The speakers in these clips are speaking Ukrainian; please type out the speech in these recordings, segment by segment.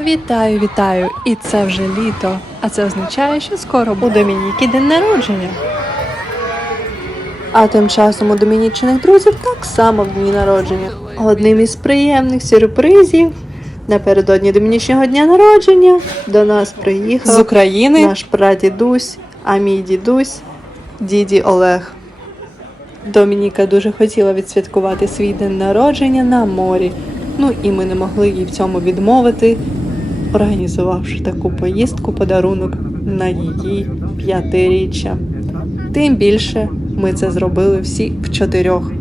Вітаю, вітаю! І це вже літо. А це означає, що скоро у Домініки день народження. А тим часом у домінічних друзів так само в дні народження. Одним із приємних сюрпризів напередодні домінічного дня народження до нас приїхав З України? наш прадідусь, а мій дідусь діді Олег. Домініка дуже хотіла відсвяткувати свій день народження на морі. Ну і ми не могли їй в цьому відмовити, організувавши таку поїздку подарунок на її п'ятиріччя. Тим більше ми це зробили всі в чотирьох.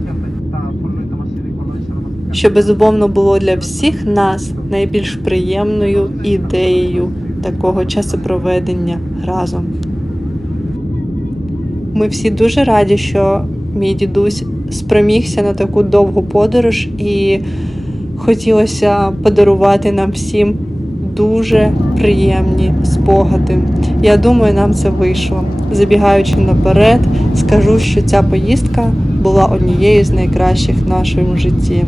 Що безумовно було для всіх нас найбільш приємною ідеєю такого часопроведення разом. Ми всі дуже раді, що мій дідусь спромігся на таку довгу подорож і хотілося подарувати нам всім дуже приємні спогади. Я думаю, нам це вийшло. Забігаючи наперед, скажу, що ця поїздка була однією з найкращих в нашому житті.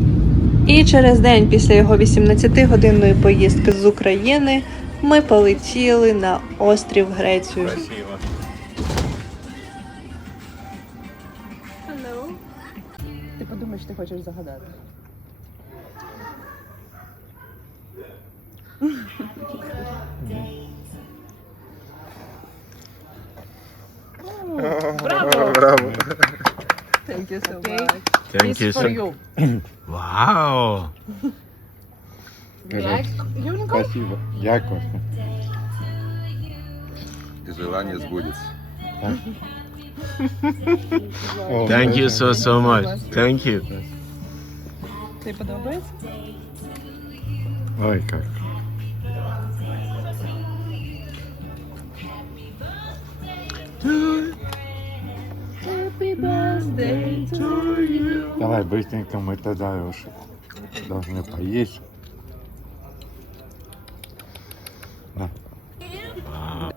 І через день після його 18-годинної поїздки з України ми полетіли на острів Грецію. Ти подумаєш, ти хочеш загадати. Браво! Браво. Thank you so Okay. much. Thank This you for so you. Вау! Як? Юнька? Спасибо. Дякую. І желання збудеться. О, Thank you so so much. Thank you. Тобі подобається? Ой, как. Happy birthday to you. Давай быстренько мы тогда уж должны поесть. А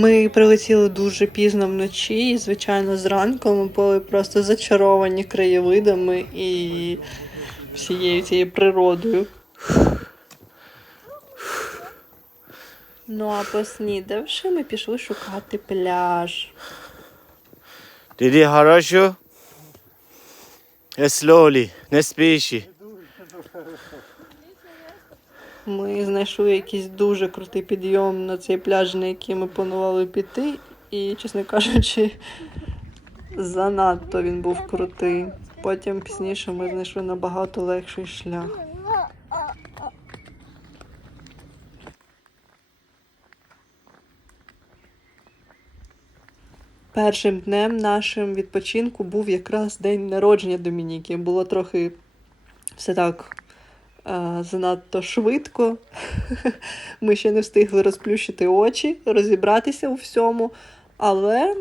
Ми прилетіли дуже пізно вночі, і, звичайно, зранку ми були просто зачаровані краєвидами і всією цією природою. Ну а поснідавши, ми пішли шукати пляж. Диди хорошо? Э, Slowly, не спіши. Ми знайшли якийсь дуже крутий підйом на цей пляж, на який ми планували піти, і, чесно кажучи, занадто він був крутий. Потім пізніше ми знайшли набагато легший шлях. Першим днем нашим відпочинку був якраз день народження Домініки. Було трохи все так занадто швидко. Ми ще не встигли розплющити очі, розібратися у всьому, але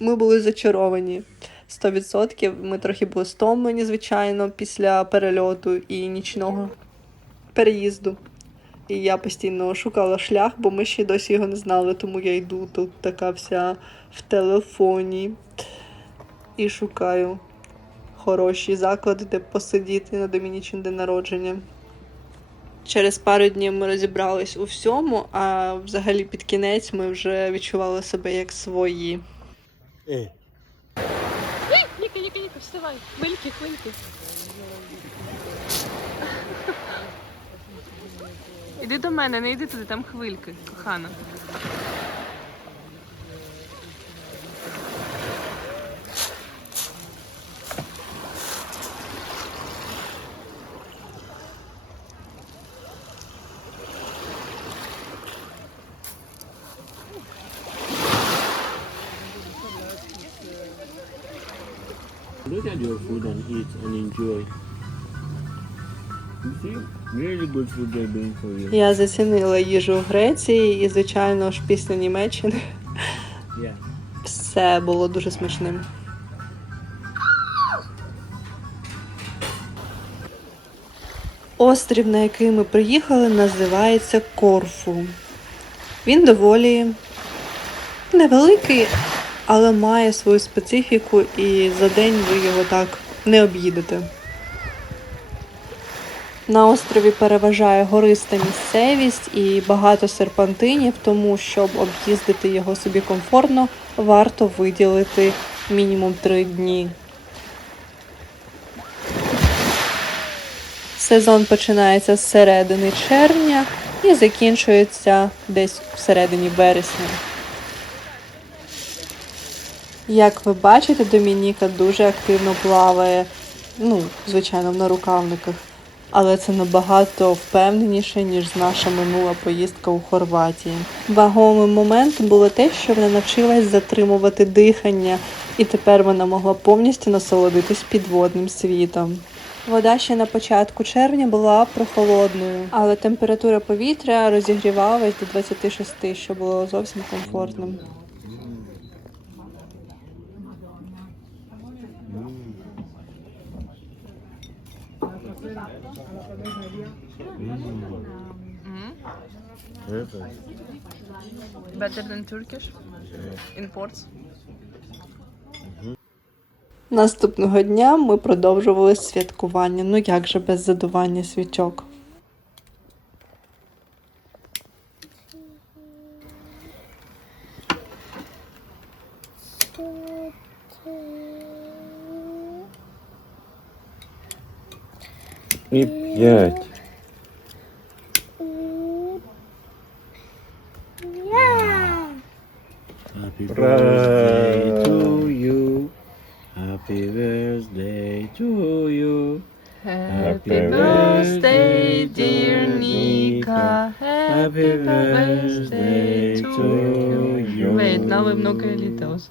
ми були зачаровані. 100%. Ми трохи були стомлені, звичайно, після перельоту і нічного переїзду. І я постійно шукала шлях, бо ми ще досі його не знали, тому я йду тут така вся в телефоні і шукаю хороші заклади, де посидіти на домінічний день народження. Через пару днів ми розібрались у всьому, а взагалі під кінець ми вже відчували себе як свої. Е, Ніка, Ніка, Ніка, вставай. Хвильки, хвильки. Іди до мене, не йди туди, там хвильки, кохана. Я зацінила їжу в Греції, і, звичайно ж, після Німеччини все було дуже смачним. Острів, на який ми приїхали, називається Корфу. Він доволі невеликий, але має свою специфіку, і за день ви його так не об'їдете. На острові переважає гориста місцевість і багато серпантинів, тому щоб об'їздити його собі комфортно, варто виділити мінімум три дні. Сезон починається з середини червня і закінчується десь всередині вересня. Як ви бачите, Домініка дуже активно плаває, ну, звичайно, в нарукавниках, але це набагато впевненіше, ніж наша минула поїздка у Хорватії. Вагомим моментом було те, що вона навчилась затримувати дихання, і тепер вона могла повністю насолодитись підводним світом. Вода ще на початку червня була прохолодною, але температура повітря розігрівалась до 26, що було зовсім комфортним. Better than Turkish? Imports? Наступного дня ми продовжували святкування. Ну як же без задування свічок? И пять. Happy Ура! Birthday to you. Happy birthday to you. Happy birthday, dear Nika. Nika. Happy birthday to you. Wait, now we много літа also.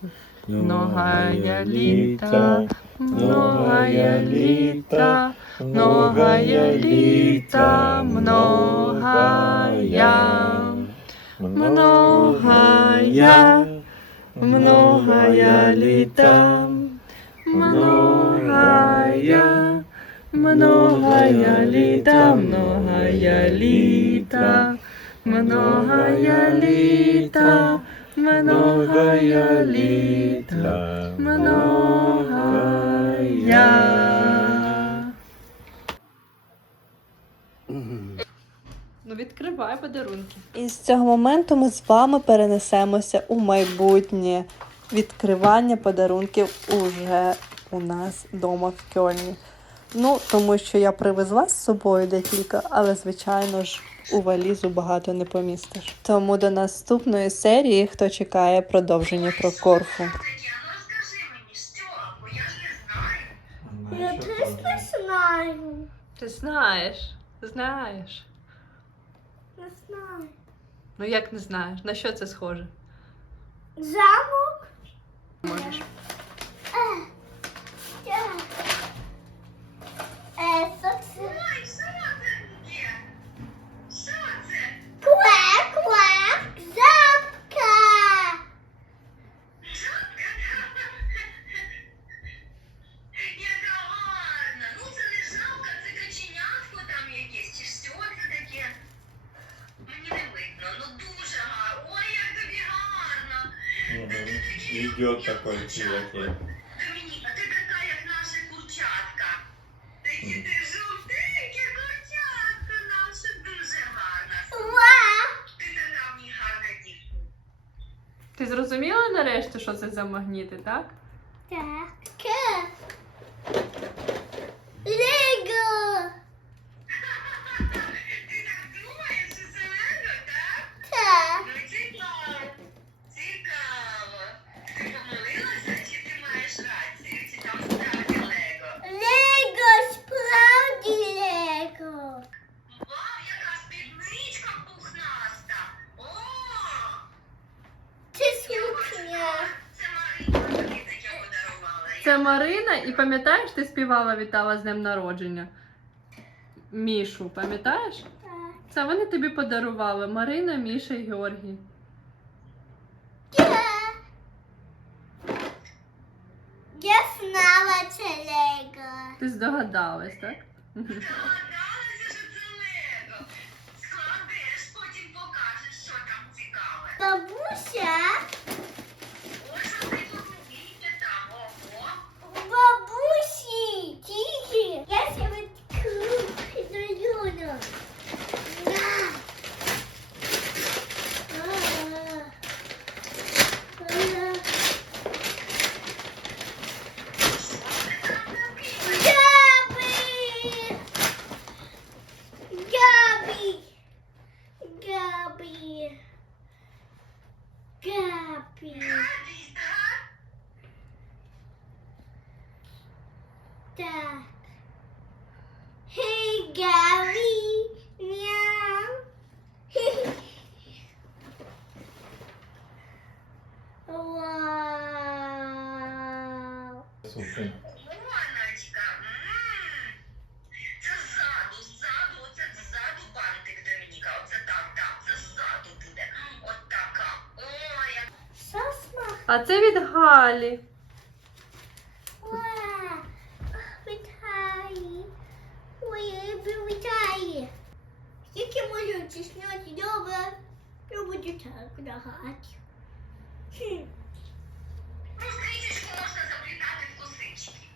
Многая літа, многая літа, многая літа, многая, многая, многая літа, многая, многая літа, многая літа, многая літа, многая літа, многая. Ну відкривай подарунки. І з цього моменту ми з вами перенесемося у майбутнє відкривання подарунків уже у нас вдома в Кьольні. Ну, тому що я привезла з собою декілька, але, звичайно ж, у валізу багато не помістиш. Тому до наступної серії, хто чекає продовження про Корфу. Я чесно знаю. Ти знаєш, знаєш. Не знаю. Ну як не знаєш? На що це схоже? Замок? Можеш. Идет такой человек. Ти така, як наша курчатка. Такі ти жовтеньке курчатка наша дуже гарна. Ти така ній гарна дівчинка. Ти зрозуміла нарешті, що це за магніти, так? Так. Марина, і пам'ятаєш, ти співала вітала з днем народження? Мішу, пам'ятаєш? Так. Це вони тобі подарували Марина, Міша і Георгій. Я. Знала це Лего. Ти здогадалась, так? Здогадалася, що це лего. Складеш, потім покажеш, що там цікаво. Gabi. А це від Галі. Вітаю. Ой, я люблю вітаю. Скільки можу тісняти добре, я буду так нагадати. Хм. розкриточку можна заплітати в косички.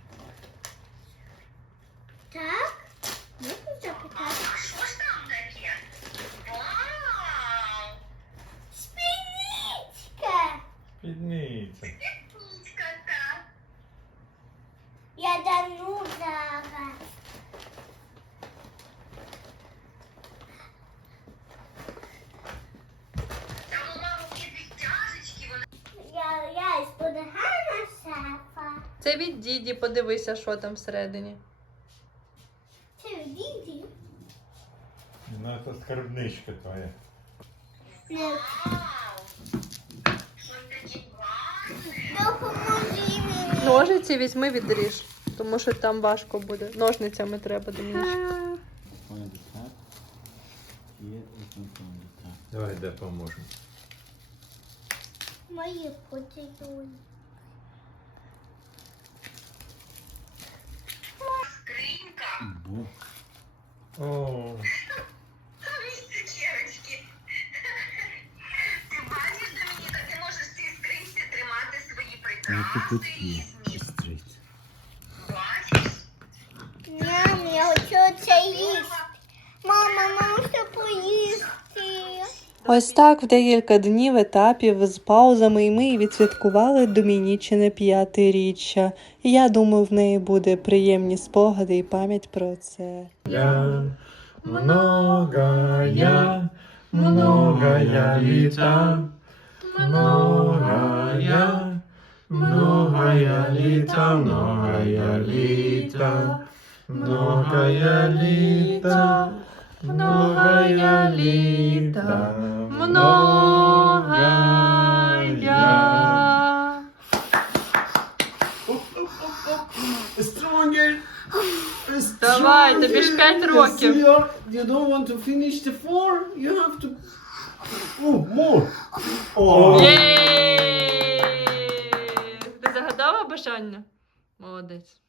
Так? Можна А запитати? що ж Підніться. Я дану зараз. Це від діді, подивися, що там всередині. Це діді. Ну, це скарбничка твоя. Не Ножиці візьми відріж, тому що там важко буде. Ножницями треба tap. Давай допоможемо. Мої поцілуй. Скринька. О, Я. Straight. Бачиш? Ням, я хочу це їсти. Мама, мама, що поїсти. Ось так в декілька днів етапів з паузами і ми і відсвяткували Домінічине п'ятиріччя. Я думаю, в неї буде приємні спогади і пам'ять про це. я многая, многая літа, многая, многая літа, многая літа, многая літа, многая літа, многая. Stronger! Давай, тобі ж п'ять років. You don't want to finish the four? You have to. Oh, more! Ти загадала бажання? Молодець.